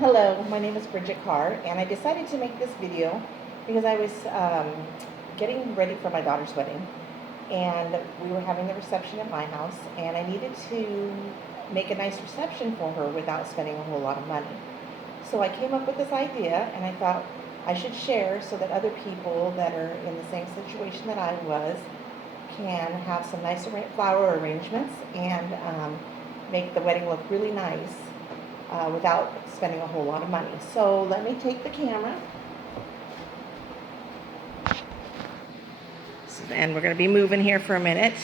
Hello, my name is Bridget Carr, and I decided to make this video because I was getting ready for my daughter's wedding, and we were having the reception at my house, and I needed to make a nice reception for her without spending a whole lot of money. So I came up with this idea, and I thought I should share so that other people that are in the same situation that I was can have some nice flower arrangements and make the wedding look really nice without spending a whole lot of money. So let me take the camera. And we're going to be moving here for a minute.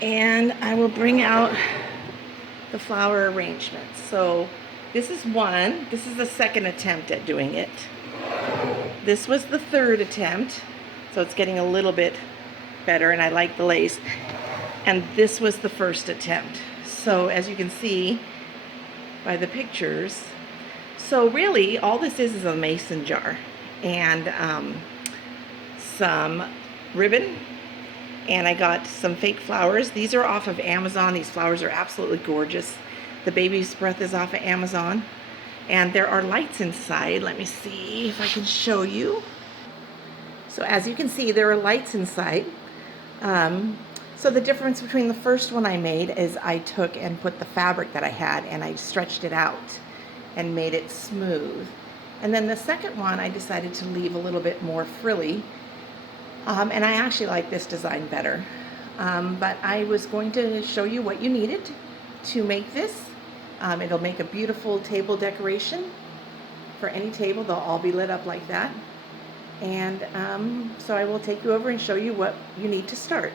And I will bring out the flower arrangements. So this is one. This is the second attempt at doing it. This was the third attempt. So it's getting a little bit better, and I like the lace. And this was the first attempt. So as you can see by the pictures, so really all this is a mason jar and some ribbon, and I got some fake flowers. These are off of Amazon. These flowers are absolutely gorgeous. The baby's breath is off of Amazon, and there are lights inside. Let me see if I can show you. So as you can see, there are lights inside. So the difference between the first one I made is I took and put the fabric that I had and I stretched it out and made it smooth. And then the second one I decided to leave a little bit more frilly. And I actually like this design better. But I was going to show you what you needed to make this. It'll make a beautiful table decoration for any table. They'll all be lit up like that. And so I will take you over and show you what you need to start.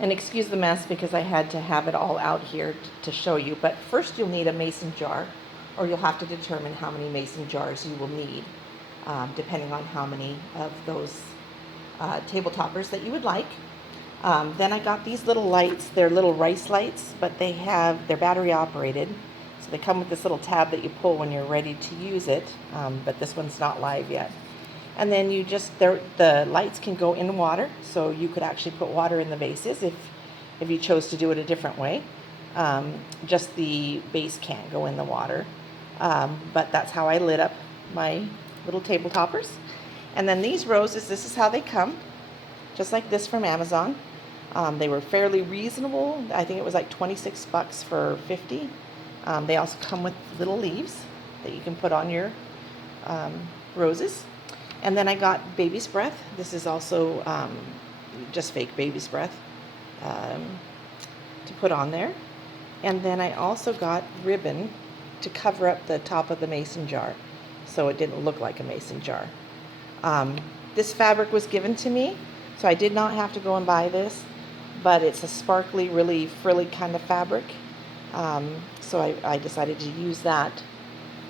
And excuse the mess because I had to have it all out here to show you. But first you'll need a mason jar, or you'll have to determine how many mason jars you will need, depending on how many of those table toppers that you would like. Then I got these little lights. They're little rice lights, but they're battery operated. So they come with this little tab that you pull when you're ready to use it, but this one's not live yet. And then the lights can go in water, so you could actually put water in the bases if you chose to do it a different way. Just the base can't go in the water. But that's how I lit up my little table toppers. And then these roses, this is how they come, just like this from Amazon. They were fairly reasonable. I think it was like 26 bucks for 50. They also come with little leaves that you can put on your roses. And then I got baby's breath. This is also just fake baby's breath to put on there. And then I also got ribbon to cover up the top of the mason jar so it didn't look like a mason jar. This fabric was given to me, so I did not have to go and buy this, but it's a sparkly, really frilly kind of fabric. So I decided to use that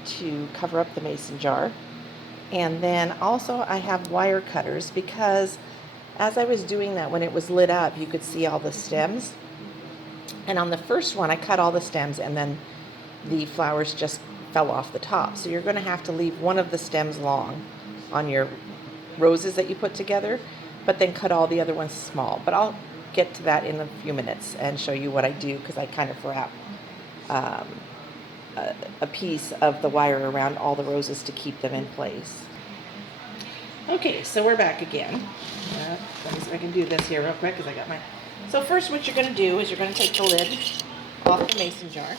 to cover up the mason jar. And then also I have wire cutters because as I was doing that, when it was lit up, you could see all the stems. And on the first one, I cut all the stems and then the flowers just fell off the top. So you're going to have to leave one of the stems long on your roses that you put together, but then cut all the other ones small. But I'll get to that in a few minutes and show you what I do because I kind of wrap a piece of the wire around all the roses to keep them in place. Okay, so we're back again. Let me see if I can do this here real quick because I got my... So first what you're going to do is you're going to take the lid off the mason jar.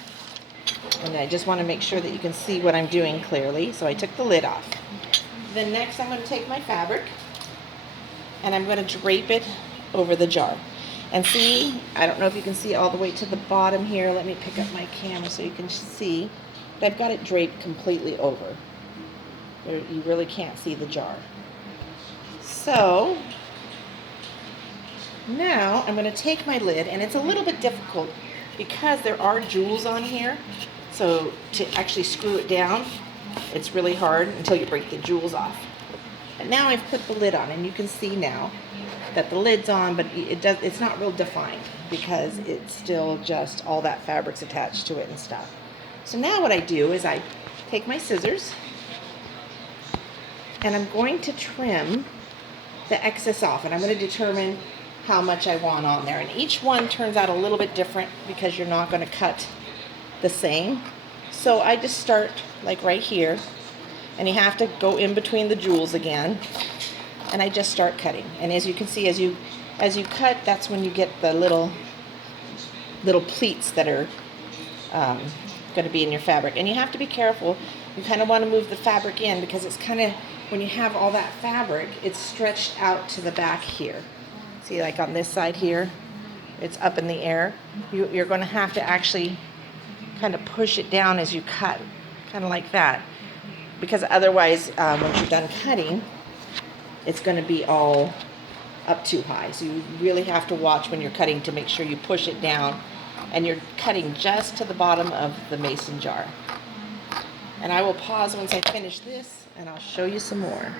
And I just want to make sure that you can see what I'm doing clearly. So I took the lid off. Then next I'm going to take my fabric and I'm going to drape it over the jar. And see, I don't know if you can see all the way to the bottom here. Let me pick up my camera so you can see. But I've got it draped completely over. You really can't see the jar. So now I'm going to take my lid, and it's a little bit difficult because there are jewels on here. So to actually screw it down, it's really hard until you break the jewels off. And now I've put the lid on, and you can see now that the lid's on, but it's not real defined because it's still just all that fabric's attached to it and stuff. So now what I do is I take my scissors and I'm going to trim the excess off, and I'm going to determine how much I want on there. And each one turns out a little bit different because you're not going to cut the same. So I just start like right here, and you have to go in between the jewels again, and I just start cutting. And as you can see, as you cut, that's when you get the little pleats that are going to be in your fabric. And you have to be careful. You kind of want to move the fabric in, because it's kind of, when you have all that fabric, it's stretched out to the back here. See, like on this side here, it's up in the air. You're going to have to actually kind of push it down as you cut, kind of like that, because otherwise, once you're done cutting, it's going to be all up too high. So you really have to watch when you're cutting to make sure you push it down, and you're cutting just to the bottom of the mason jar. And I will pause once I finish this, and I'll show you some more.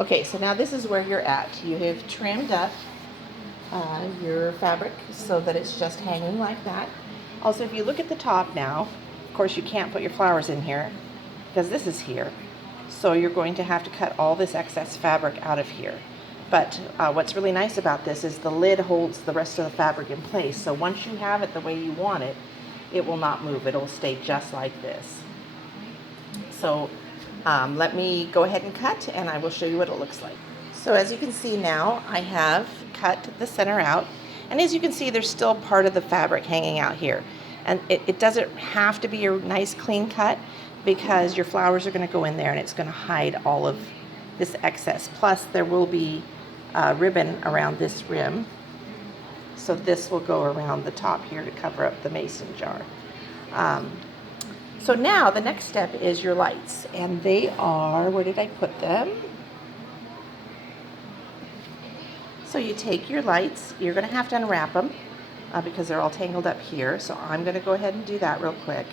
Okay, so now this is where you're at. You have trimmed up your fabric so that it's just hanging like that. Also, if you look at the top now, of course you can't put your flowers in here because this is here. So you're going to have to cut all this excess fabric out of here. But what's really nice about this is the lid holds the rest of the fabric in place. So once you have it the way you want it, it will not move. It'll stay just like this. So let me go ahead and cut, and I will show you what it looks like. So as you can see now, I have cut the center out, and as you can see, there's still part of the fabric hanging out here. And it doesn't have to be a nice clean cut, because your flowers are going to go in there and it's going to hide all of this excess. Plus there will be ribbon around this rim, so this will go around the top here to cover up the mason jar. So now the next step is your lights, and they are, where did I put them? So you take your lights, you're going to have to unwrap them because they're all tangled up here. So I'm going to go ahead and do that real quick.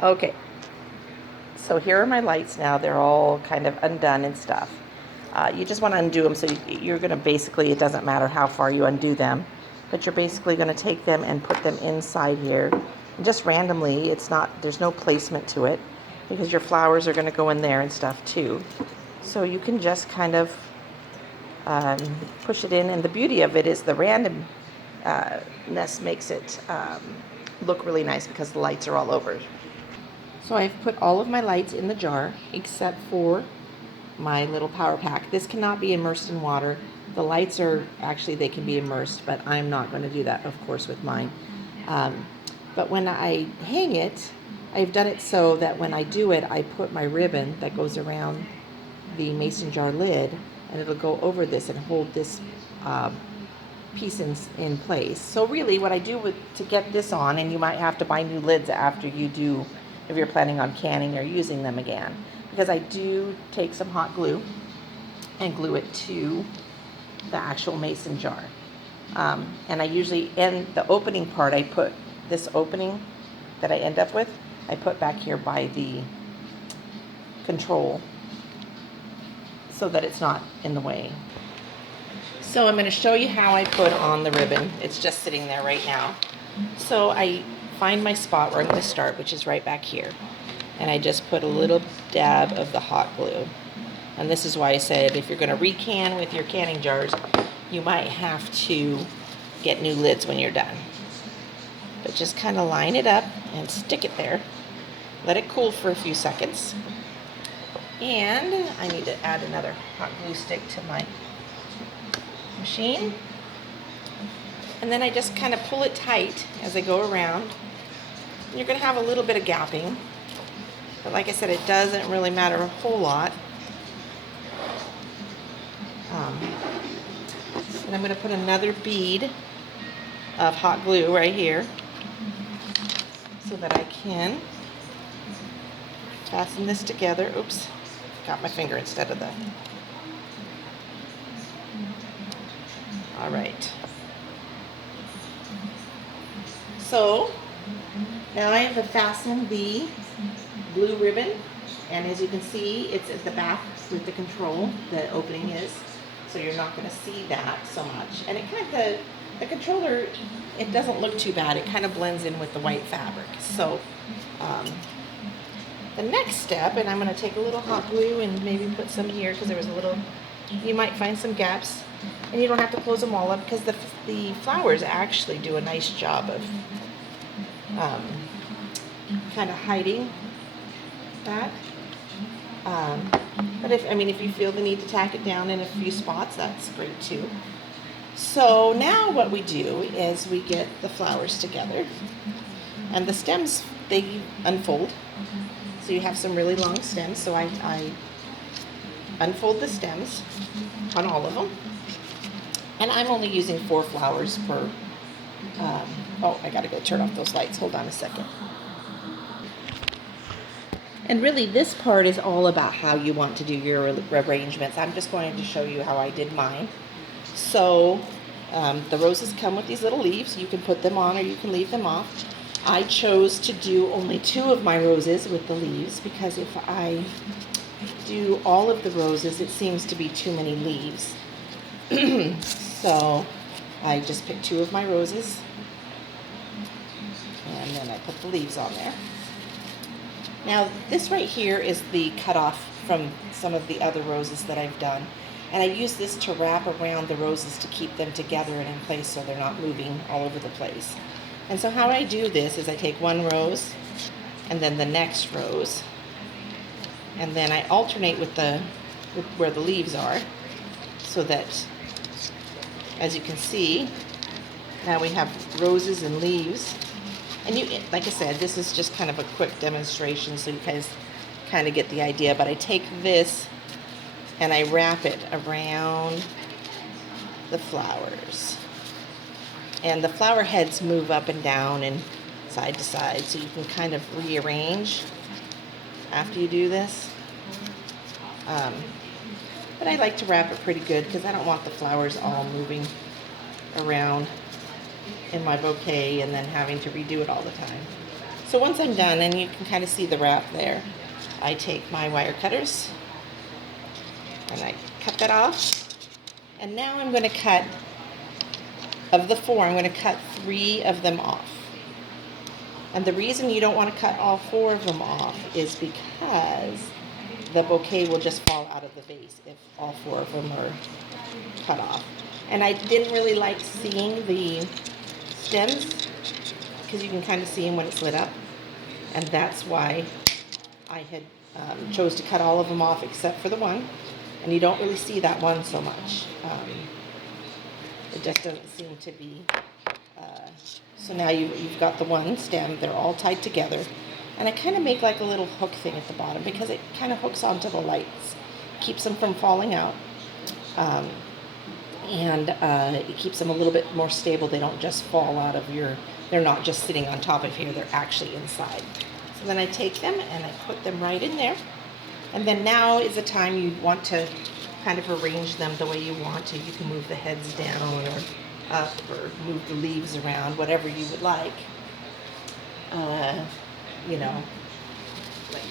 Okay, so here are my lights now. They're all kind of undone and stuff. You just want to undo them, so you're going to basically, it doesn't matter how far you undo them, but you're basically going to take them and put them inside here. And just randomly, there's no placement to it, because your flowers are going to go in there and stuff too. So you can just kind of push it in, and the beauty of it is the randomness makes it look really nice because the lights are all over. So I've put all of my lights in the jar except for my little power pack. This cannot be immersed in water. The lights are actually, they can be immersed, but I'm not going to do that, of course, with mine. But when I hang it, I've done it so that when I do it, I put my ribbon that goes around the mason jar lid, and it'll go over this and hold this piece in place. So really what I do to get this on, and you might have to buy new lids after you do, if you're planning on canning or using them again, because I do take some hot glue and glue it to the actual mason jar. And I usually, in the opening part, I put this opening that I end up with, I put back here by the control so that it's not in the way. So I'm going to show you how I put on the ribbon. It's just sitting there right now. So I find my spot where I'm going to start, which is right back here. And I just put a little dab of the hot glue. And this is why I said if you're going to recan with your canning jars, you might have to get new lids when you're done. But just kind of line it up and stick it there. Let it cool for a few seconds. And I need to add another hot glue stick to my machine. And then I just kind of pull it tight as I go around. And you're going to have a little bit of gapping. But like I said, it doesn't really matter a whole lot. And I'm going to put another bead of hot glue right here so that I can fasten this together. Oops, got my finger instead of the... All right. So now I have fastened the blue ribbon, and as you can see, it's at the back with the control, the opening is, so you're not going to see that so much. And it kind of, the controller, it doesn't look too bad. It kind of blends in with the white fabric. So the next step, and I'm going to take a little hot glue and maybe put some here because there was a little, you might find some gaps, and you don't have to close them all up because the flowers actually do a nice job of kind of hiding that. But if you feel the need to tack it down in a few spots, that's great too. So now what we do is we get the flowers together, and the stems, they unfold. So you have some really long stems. So I unfold the stems on all of them. And I'm only using 4 flowers per, I gotta go turn off those lights. Hold on a second. And really this part is all about how you want to do your arrangements. I'm just going to show you how I did mine. So the roses come with these little leaves. You can put them on or you can leave them off. I chose to do only 2 of my roses with the leaves because if I do all of the roses, it seems to be too many leaves. So I just picked 2 of my roses and then I put the leaves on there. Now this right here is the cutoff from some of the other roses that I've done. And I use this to wrap around the roses to keep them together and in place so they're not moving all over the place. And so how I do this is I take one rose and then the next rose, and then I alternate with where the leaves are, so that, as you can see, now we have roses and leaves. And like I said, this is just kind of a quick demonstration so you guys kind of get the idea. But I take this and I wrap it around the flowers. And the flower heads move up and down and side to side, so you can kind of rearrange after you do this. But I like to wrap it pretty good because I don't want the flowers all moving around in my bouquet and then having to redo it all the time. So once I'm done, and you can kind of see the wrap there, I take my wire cutters and I cut that off. And now I'm going to cut, of the 4, I'm going to cut 3 of them off. And the reason you don't want to cut all 4 of them off is because the bouquet will just fall out of the vase if all 4 of them are cut off. And I didn't really like seeing the stems because you can kind of see them when it's lit up, and that's why I had chose to cut all of them off except for the one, and you don't really see that one so much. It just doesn't seem to be. So now you've got the one stem, they're all tied together, and I kind of make like a little hook thing at the bottom because it kind of hooks onto the lights, keeps them from falling out. And it keeps them a little bit more stable. They don't just fall out of they're not just sitting on top of here, they're actually inside. So then I take them and I put them right in there. And then now is the time you want to kind of arrange them the way you want to. You can move the heads down or up or move the leaves around, whatever you would like. Like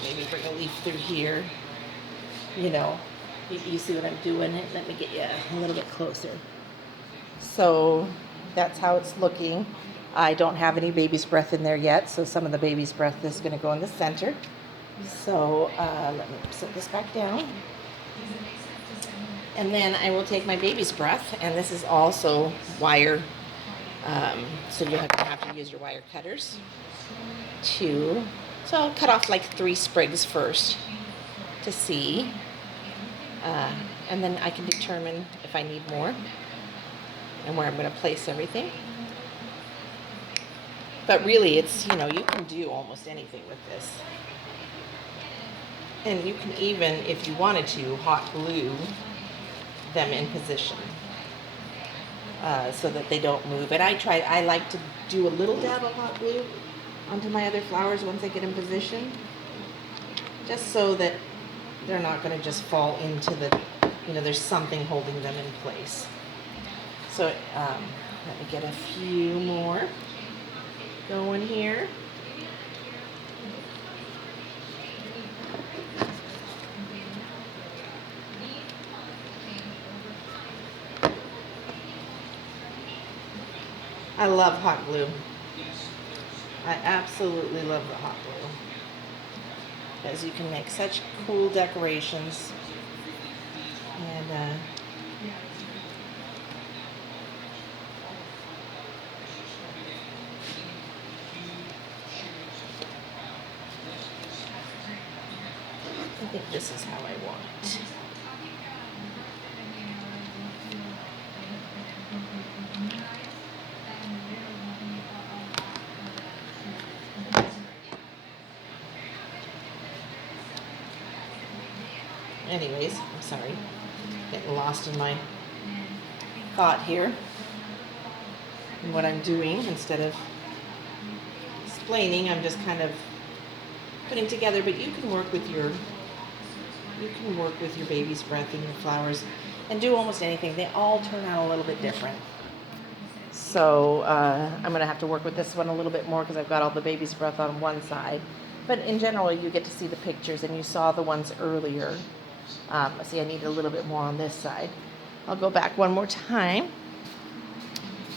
maybe bring a leaf through here, You see what I'm doing? Let me get you a little bit closer. So that's how it's looking. I don't have any baby's breath in there yet, so some of the baby's breath is going to go in the center. So let me set this back down. And then I will take my baby's breath, and this is also wire, so you're going to have to use your wire cutters so I'll cut off like 3 sprigs first to see. And then I can determine if I need more and where I'm going to place everything. But really, it's, you can do almost anything with this. And you can even, if you wanted to, hot glue them in position so that they don't move. And I like to do a little dab of hot glue onto my other flowers once I get in position, just so that they're not going to just fall into there's something holding them in place. So let me get a few more going here. I love hot glue. I absolutely love the hot glue, because you can make such cool decorations. And think this is how I want it. Anyways, I'm sorry, getting lost in my thought here and what I'm doing. Instead of explaining, I'm just kind of putting together. But you can work with your baby's breath and your flowers and do almost anything. They all turn out a little bit different. So I'm going to have to work with this one a little bit more because I've got all the baby's breath on one side. But in general, you get to see the pictures, and you saw the ones earlier. See, I need a little bit more on this side. I'll go back one more time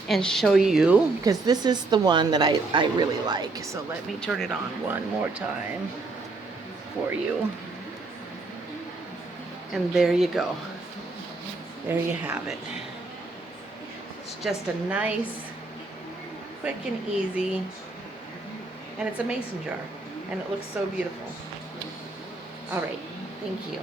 and show you, because this is the one that I really like. So let me turn it on one more time for you. And there you go. There you have it. It's just a nice, quick and easy, and it's a mason jar, and it looks so beautiful. All right, thank you.